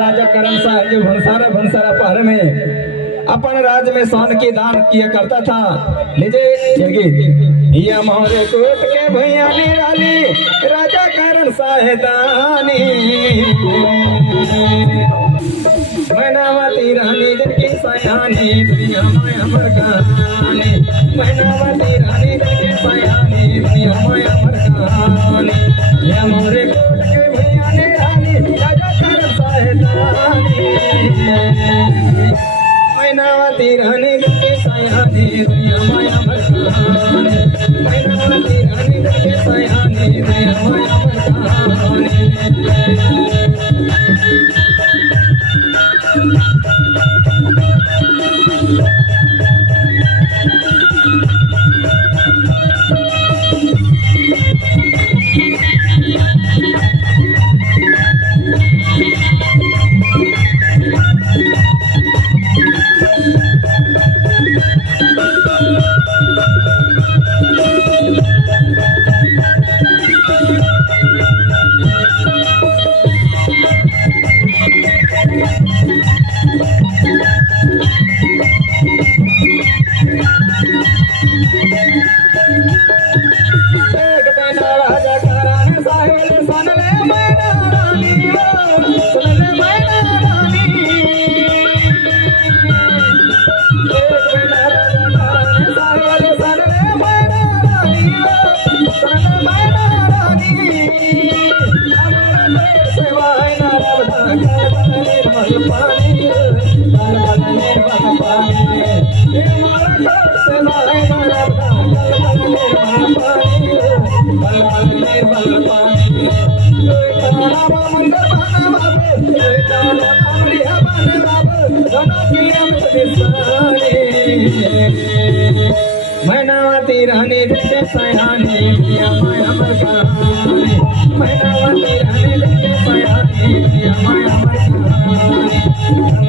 राजा करण साहब के भंसारा पहर में अपन राज में सोन की दान किया करता था। लीजिए ये मोहरे कोट के भैया निराली राजा करण साहेदानी मैनावती रानी जिनकी सयानी दुनिया में अमर कहानी मैनावती रानी जिनकी सयानी दुनिया में अमर कहानी ये मोहरे कोट के भैया निराली राजा करण साहेदानी मैनावती रानी जिनकी सयानी दुनिया में अमर कहानी मैनावती रानी जिनकी सयानी दुनिया में अमर कहानी। मैनावती रानी जिनके सयानी दुनिया में अमर कहानी मैनावती रानी जिनके सयानी दुनिया में अमर कहानी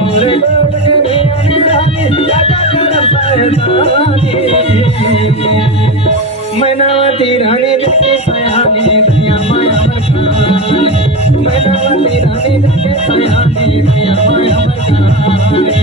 मोरे कोट के भैया निराली राजा करण साहेदानी मैनावती रानी जिनके सयानी दुनिया में अमर कहानी मैनावती रानी जिनके सयानी दुनिया में अमर कहानी।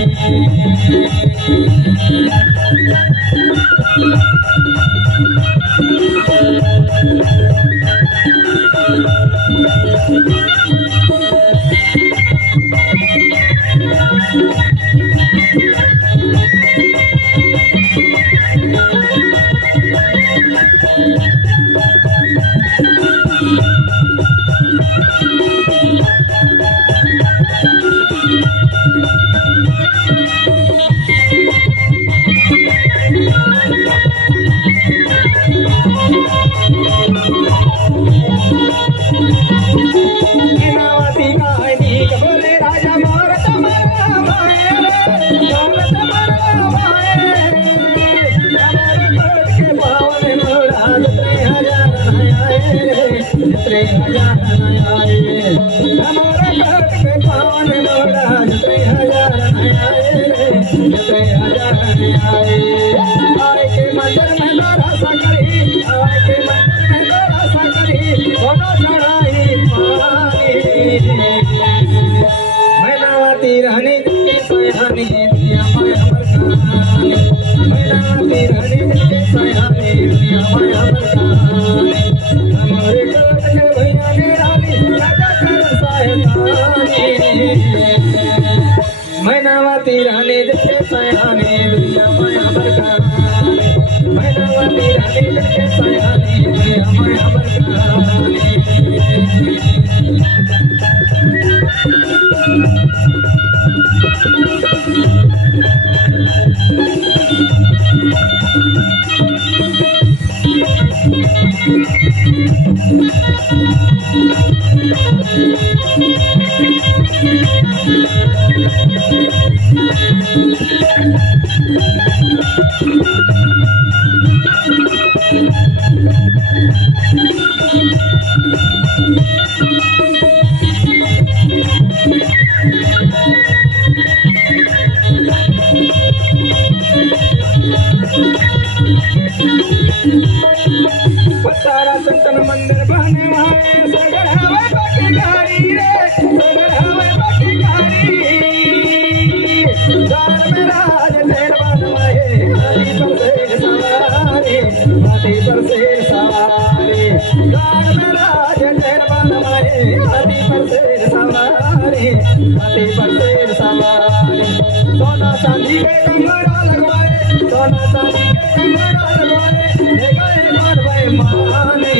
मैनावती रानी जिनके सयानी दुनिया में अमर कहानी मैनावती रानी जिनके सयानी दुनिया में अमर कहानी हमारे कोट के भैया निराली राजा करण साहेदानी मैनावती रानी जिनके सयानी दुनिया में अमर कहानी मैनावती रानी जिनके सयानी दुनिया में अमर कहानी। सारा संतन मंदिर बने सगर हवा की गाड़ी हाथी पर शेर सवारी, हाथी पर शेर सवारी। सोना चांदी के कंगना लगवाए, सोना चांदी के कंगना लगवाए, ले गए मारवाए माने।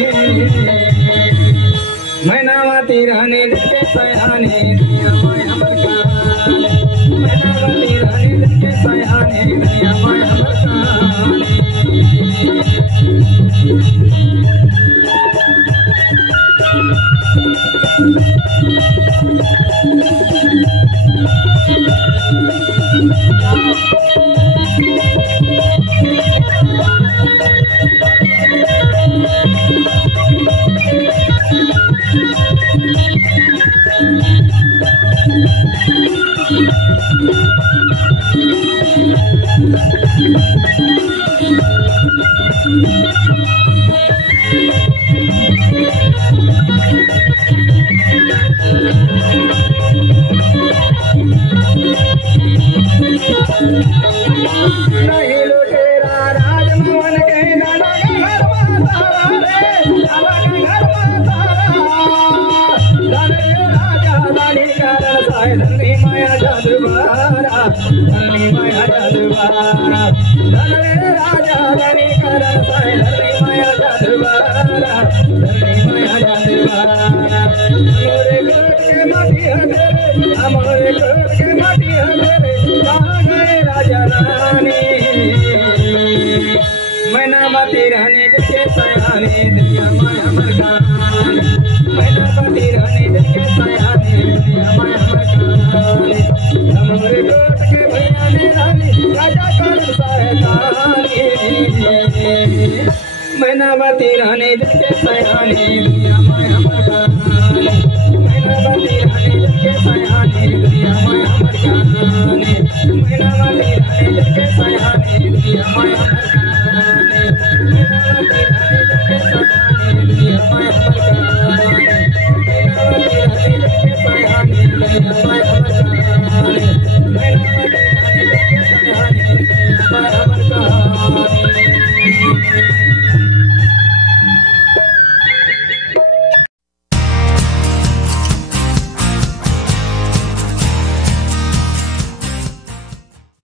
मैनावती रानी के सयाने दिया मैं हमर काने, मैनावती रानी के सयाने दिया मैं हमर काने। नहीं लुटेरा राजमोहन के नाना का घर मातारा रे, नाना का घर मातारा। धनी राजा धनी कर साय धनी माया जादूबारा, धनी माया जादूबारा। धनी राजा धनी कर साय धनी माया जादूबारा, धनी माया जादूबारा। हमारे कोट के माटी हमें, हमारे कोट के माटी हमें, कहाँ गए राजा रानी। मैनावती रानी के सयाने दिया मैं हमर काने, मैनावती रानी के सयाने दिया मैं हमर काने। हमारे कोट के भैया ने रानी राजा कर सहायतानी, मैनावती रानी के सयाने